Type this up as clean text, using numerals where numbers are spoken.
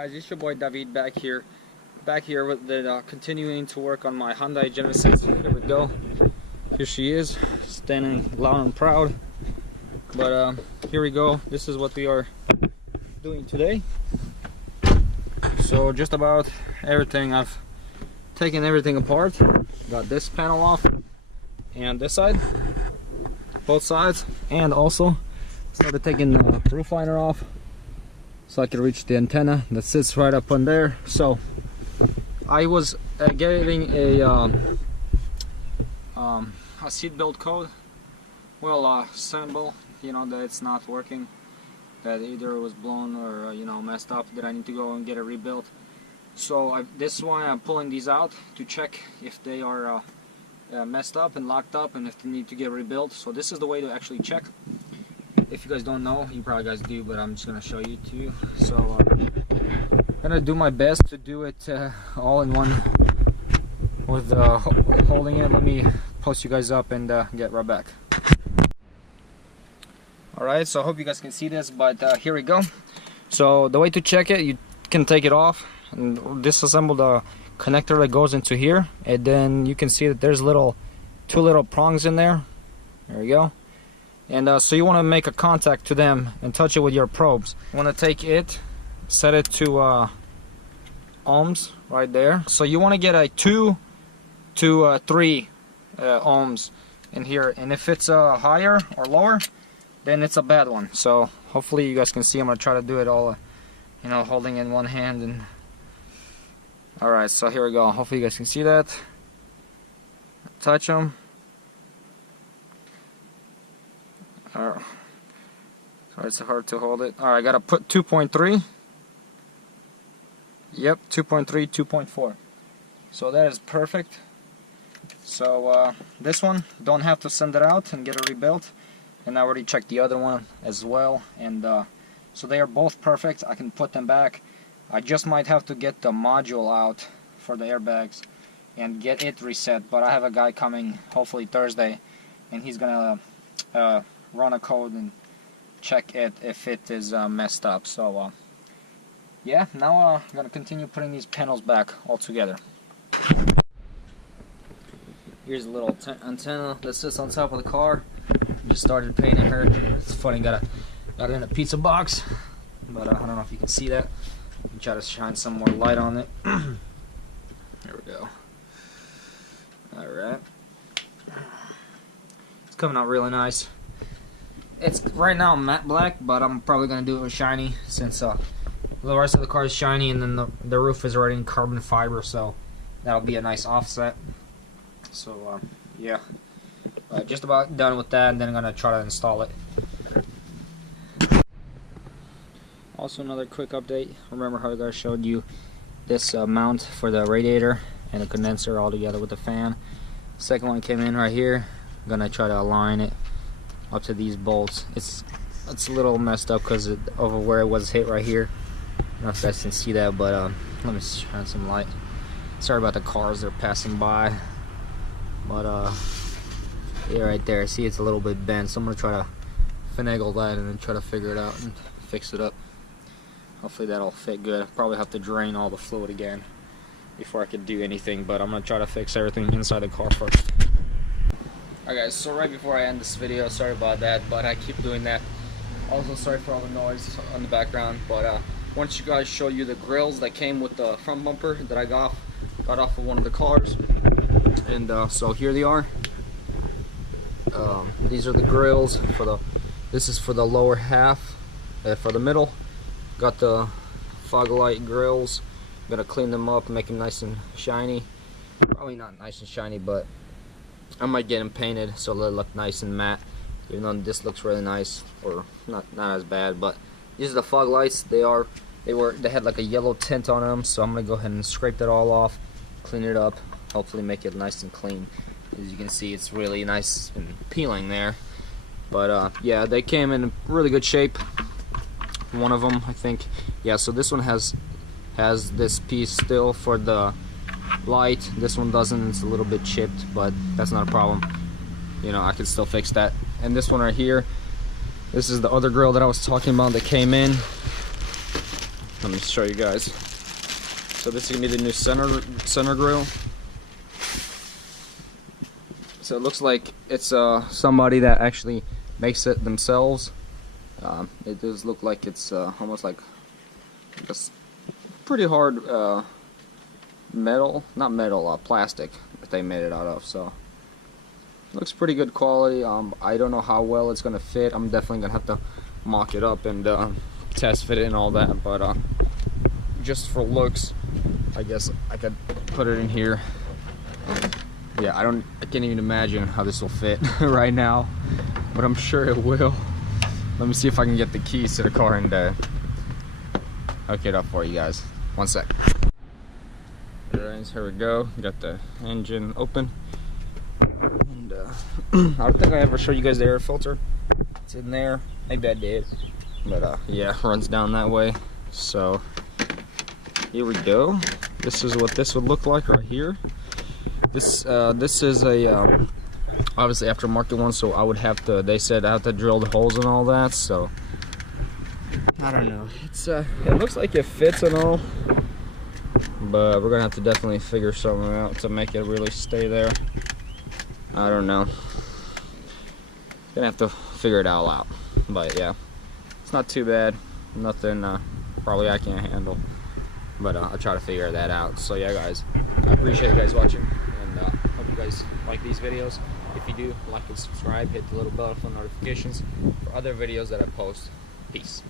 guys, it's your boy David back here with the continuing to work on my Hyundai Genesis. Here we go. Here she is, standing loud and proud. But here we go. This is what we are doing today. So just about everything, I've taken everything apart. Got this panel off and this side, both sides, and also started taking the roof liner off so I could reach the antenna that sits right up on there. So I was getting a seat belt code, symbol, you know, that it's not working, that either it was blown or you know, messed up, that I need to go and get it rebuilt. So this is why I'm pulling these out, to check if they are messed up and locked up and if they need to get rebuilt. So this is the way to actually check. If you guys don't know, you probably guys do, but I'm just gonna show you to you. So I'm gonna do my best to do it all in one with holding it. Let me post you guys up and get right back. Alright, so I hope you guys can see this, but here we go. So the way to check it, you can take it off and disassemble the connector that goes into here, and then you can see that there's two little prongs in there. There we go. And so you want to make a contact to them and touch it with your probes. You want to take it, set it to ohms right there. So you want to get a 2 to 3 ohms in here, and if it's higher or lower, then it's a bad one. So hopefully you guys can see. I'm gonna try to do it all, you know, holding in one hand. And all right, so here we go. Hopefully you guys can see that. Touch them. Sorry, it's hard to hold it. Alright, I gotta put 2.3. Yep, 2.3, 2.4. So that is perfect. So this one, don't have to send it out and get it rebuilt. And I already checked the other one as well. And so they are both perfect. I can put them back. I just might have to get the module out for the airbags and get it reset. But I have a guy coming hopefully Thursday, and he's gonna run a code and check it if it is messed up. So yeah, now I'm gonna continue putting these panels back all together. Here's a little antenna that sits on top of the car. Just started painting her. It's funny, got it in a pizza box, but I don't know if you can see that. Let me try to shine some more light on it. There we go. Alright, it's coming out really nice. It's right now matte black, but I'm probably gonna do it with shiny, since the rest of the car is shiny, and then the roof is already in carbon fiber, so that'll be a nice offset. So yeah, just about done with that, and then I'm gonna try to install it. Also, another quick update. Remember how I guys showed you this mount for the radiator and the condenser all together with the fan? Second one came in right here. I'm gonna try to align it up to these bolts. It's a little messed up because of where it was hit right here. I don't know if you guys can see that, but let me shine some light. Sorry about the cars that are passing by, but yeah, right there, see, it's a little bit bent, so I'm gonna try to finagle that and then try to figure it out and fix it up. Hopefully that'll fit good. I'll probably have to drain all the fluid again before I could do anything, but I'm gonna try to fix everything inside the car first. Alright guys, so right before I end this video, sorry about that, but I keep doing that. Also sorry for all the noise on the background, but once you guys show you the grills that came with the front bumper that I got off of one of the cars. And so here they are. These are the grills for this is for the lower half. For the middle, got the fog light grills. I'm gonna clean them up, make them nice and shiny. Probably not nice and shiny, but I might get them painted so they look nice and matte, even though this looks really nice, or not as bad. But these are the fog lights. They had like a yellow tint on them, so I'm gonna go ahead and scrape that all off, clean it up, hopefully make it nice and clean. As you can see, it's really nice and peeling there. But yeah, they came in really good shape. One of them, I think, yeah. So this one has this piece still for the light. This one doesn't. It's a little bit chipped, but that's not a problem. You know, I can still fix that. And this one right here, this is the other grill that I was talking about that came in. Let me show you guys. So this is gonna be the new center grill. So it looks like it's somebody that actually makes it themselves. It does look like it's almost like a pretty hard metal, not metal, plastic that they made it out of. So looks pretty good quality. I don't know how well it's gonna fit. I'm definitely gonna have to mock it up and test fit it and all that. But just for looks, I guess I could put it in here. Yeah, I can't even imagine how this will fit right now, but I'm sure it will. Let me see if I can get the keys to the car and hook it up for you guys. One sec. Alright, here we go. Got the engine open. And I don't think I ever showed you guys the air filter. It's in there. Maybe I did. But yeah, runs down that way. So here we go. This is what this would look like right here. This is a obviously aftermarket one, so I would have to. They said I have to drill the holes and all that. So I don't know. It's it looks like it fits and all, but we're gonna have to definitely figure something out to make it really stay there. I don't know. Gonna have to figure it all out. But yeah, it's not too bad. Nothing probably I can't handle. But I'll try to figure that out. So yeah, guys, I appreciate you guys watching, and hope you guys like these videos. If you do, like and subscribe, hit the little bell for notifications for other videos that I post. Peace.